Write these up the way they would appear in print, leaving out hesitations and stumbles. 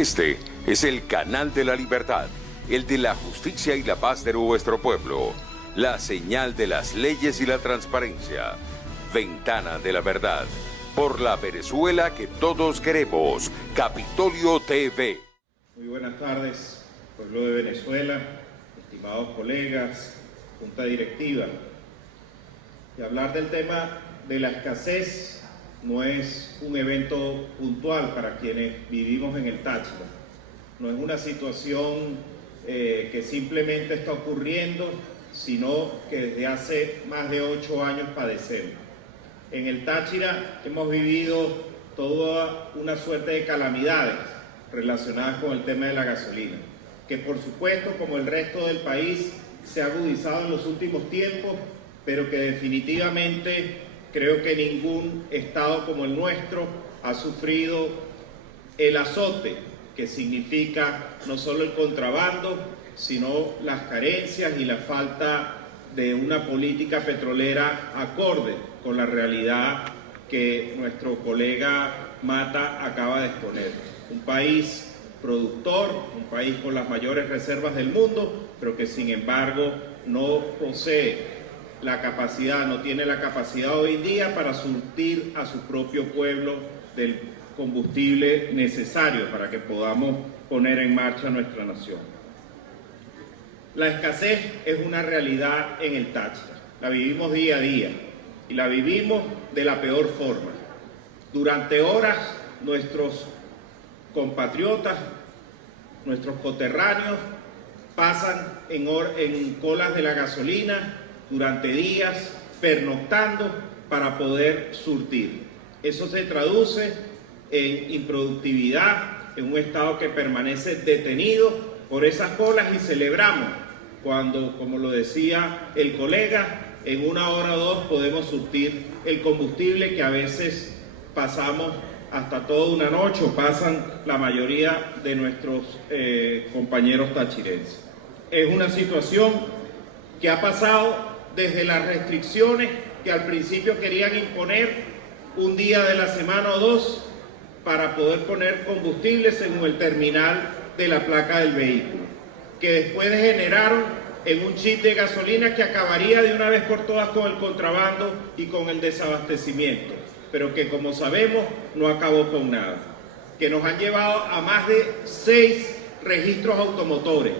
Este es el canal de la libertad, el de la justicia y la paz de nuestro pueblo, la señal de las leyes y la transparencia, Ventana de la Verdad, por la Venezuela que todos queremos, Capitolio TV. Muy buenas tardes, pueblo de Venezuela, estimados colegas, junta directiva. Y hablar del tema de la escasez no es un evento puntual para quienes vivimos en el Táchira. No es una situación que simplemente está ocurriendo, sino que desde hace más de 8 años padecemos. En el Táchira hemos vivido toda una suerte de calamidades relacionadas con el tema de la gasolina, que por supuesto, como el resto del país, se ha agudizado en los últimos tiempos, pero que definitivamente creo que ningún estado como el nuestro ha sufrido el azote que significa no solo el contrabando, sino las carencias y la falta de una política petrolera acorde con la realidad que nuestro colega Mata acaba de exponer. Un país productor, un país con las mayores reservas del mundo, pero que sin embargo no posee la capacidad, no tiene la capacidad hoy en día para surtir a su propio pueblo del combustible necesario para que podamos poner en marcha nuestra nación. La escasez es una realidad en el Táchira, la vivimos día a día y la vivimos de la peor forma. Durante horas nuestros compatriotas, nuestros coterráneos pasan en colas de la gasolina durante días, pernoctando para poder surtir. Eso se traduce en improductividad, en un estado que permanece detenido por esas colas, y celebramos cuando, como lo decía el colega, en 1 hora o 2 podemos surtir el combustible que a veces pasamos hasta toda una noche o pasan la mayoría de nuestros compañeros tachirenses. Es una situación que ha pasado desde las restricciones que al principio querían imponer un día de la semana o 2 para poder poner combustible según el terminal de la placa del vehículo, que después degeneraron en un chip de gasolina que acabaría de una vez por todas con el contrabando y con el desabastecimiento, pero que, como sabemos, no acabó con nada, que nos han llevado a más de 6 registros automotores,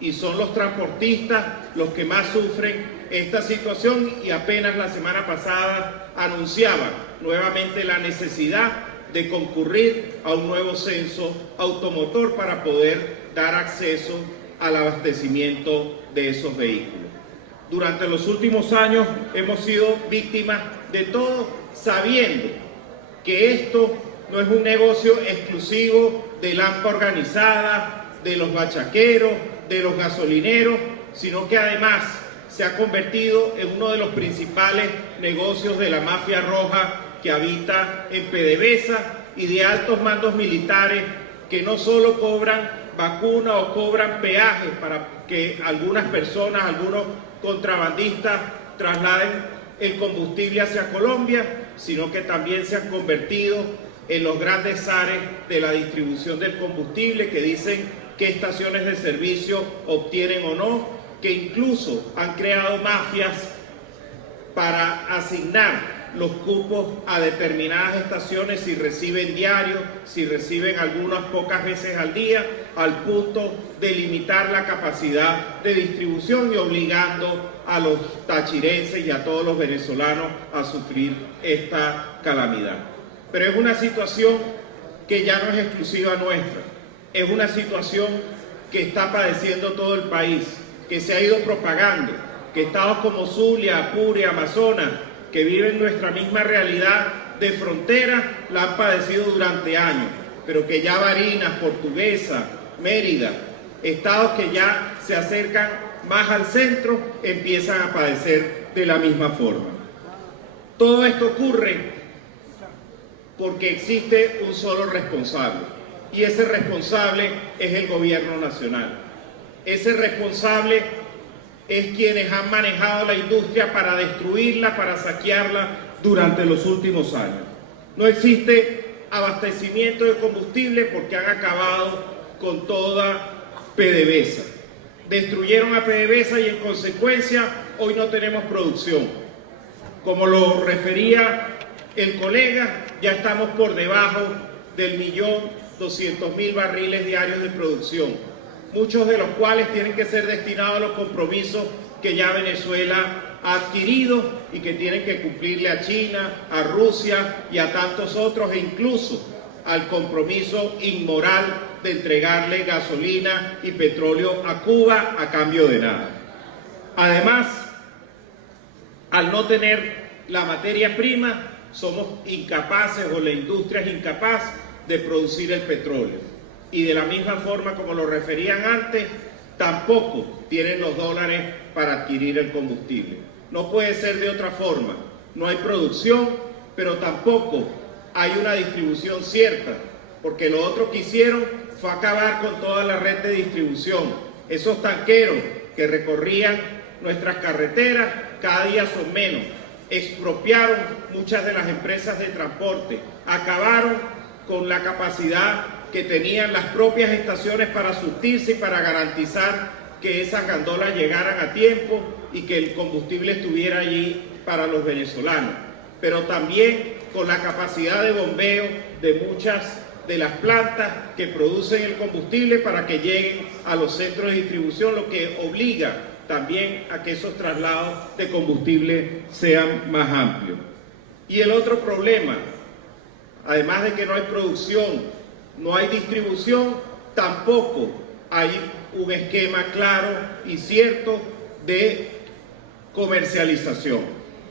y son los transportistas los que más sufren esta situación, y apenas la semana pasada anunciaban nuevamente la necesidad de concurrir a un nuevo censo automotor para poder dar acceso al abastecimiento de esos vehículos. Durante los últimos años hemos sido víctimas de todo, sabiendo que esto no es un negocio exclusivo del AMPA organizada, de los bachaqueros, de los gasolineros, sino que además se ha convertido en uno de los principales negocios de la mafia roja que habita en PDVSA y de altos mandos militares que no solo cobran vacuna o cobran peajes para que algunas personas, algunos contrabandistas trasladen el combustible hacia Colombia, sino que también se han convertido en los grandes zares de la distribución del combustible, que dicen qué estaciones de servicio obtienen o no, que incluso han creado mafias para asignar los cupos a determinadas estaciones, si reciben diario, si reciben algunas pocas veces al día, al punto de limitar la capacidad de distribución y obligando a los tachirenses y a todos los venezolanos a sufrir esta calamidad. Pero es una situación que ya no es exclusiva nuestra, es una situación que está padeciendo todo el país, que se ha ido propagando, que estados como Zulia, Apure, Amazonas, que viven nuestra misma realidad de frontera, la han padecido durante años, pero que ya Barinas, Portuguesa, Mérida, estados que ya se acercan más al centro, empiezan a padecer de la misma forma. Todo esto ocurre porque existe un solo responsable, y ese responsable es el gobierno nacional. Ese responsable es quienes han manejado la industria para destruirla, para saquearla durante los últimos años. No existe abastecimiento de combustible porque han acabado con toda PDVSA. Destruyeron a PDVSA y en consecuencia hoy no tenemos producción. Como lo refería el colega, ya estamos por debajo del 1.200.000 barriles diarios de producción, muchos de los cuales tienen que ser destinados a los compromisos que ya Venezuela ha adquirido y que tienen que cumplirle a China, a Rusia y a tantos otros, e incluso al compromiso inmoral de entregarle gasolina y petróleo a Cuba a cambio de nada. Además, al no tener la materia prima, somos incapaces, o la industria es incapaz de producir el petróleo. Y de la misma forma como lo referían antes, tampoco tienen los dólares para adquirir el combustible. No puede ser de otra forma. No hay producción, pero tampoco hay una distribución cierta, porque lo otro que hicieron fue acabar con toda la red de distribución. Esos tanqueros que recorrían nuestras carreteras cada día son menos. Expropiaron muchas de las empresas de transporte, acabaron con la capacidad que tenían las propias estaciones para surtirse y para garantizar que esas gandolas llegaran a tiempo y que el combustible estuviera allí para los venezolanos, pero también con la capacidad de bombeo de muchas de las plantas que producen el combustible para que lleguen a los centros de distribución, lo que obliga también a que esos traslados de combustible sean más amplios. Y el otro problema, además de que no hay producción, no hay distribución, tampoco hay un esquema claro y cierto de comercialización.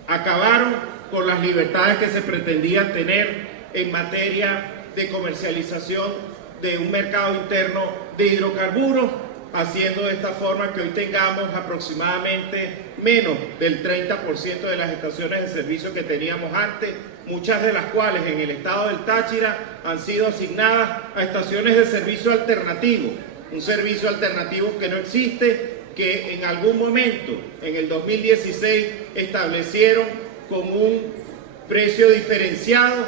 Acabaron con las libertades que se pretendían tener en materia de comercialización de un mercado interno de hidrocarburos, haciendo de esta forma que hoy tengamos aproximadamente menos del 30% de las estaciones de servicio que teníamos antes, muchas de las cuales en el estado del Táchira han sido asignadas a estaciones de servicio alternativo, un servicio alternativo que no existe, que en algún momento, en el 2016, establecieron con un precio diferenciado.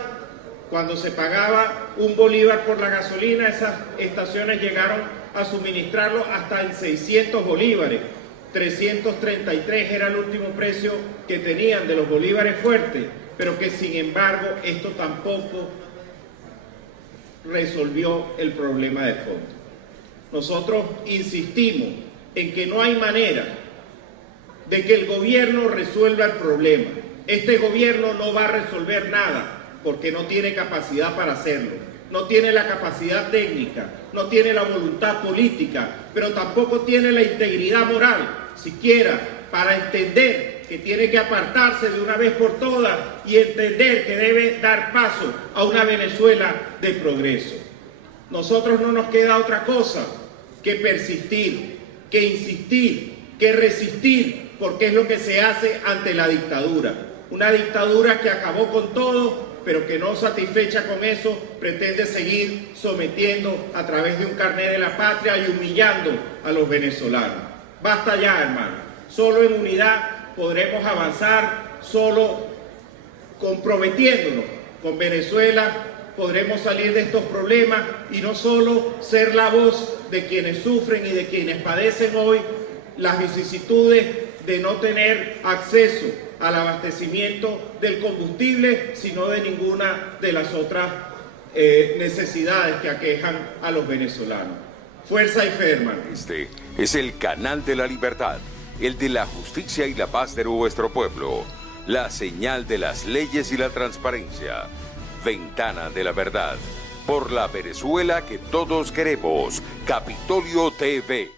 Cuando se pagaba $1 por la gasolina, esas estaciones llegaron a suministrarlo hasta en 600 bolívares. 333 era el último precio que tenían de los bolívares fuertes, pero que sin embargo esto tampoco resolvió el problema de fondo. Nosotros insistimos en que no hay manera de que el gobierno resuelva el problema. Este gobierno no va a resolver nada porque no tiene capacidad para hacerlo. No tiene la capacidad técnica, no tiene la voluntad política, pero tampoco tiene la integridad moral, siquiera para entender que tiene que apartarse de una vez por todas y entender que debe dar paso a una Venezuela de progreso. Nosotros no nos queda otra cosa que persistir, que insistir, que resistir, porque es lo que se hace ante la dictadura. Una dictadura que acabó con todo, pero que no satisfecha con eso, pretende seguir sometiendo a través de un carnet de la patria y humillando a los venezolanos. Basta ya, hermano. Solo en unidad podremos avanzar, solo comprometiéndonos con Venezuela podremos salir de estos problemas y no solo ser la voz de quienes sufren y de quienes padecen hoy las vicisitudes de no tener acceso al abastecimiento del combustible, sino de ninguna de las otras necesidades que aquejan a los venezolanos. Fuerza y fe, hermano. Este es el canal de la libertad, el de la justicia y la paz de nuestro pueblo, la señal de las leyes y la transparencia, Ventana de la Verdad, por la Venezuela que todos queremos, Capitolio TV.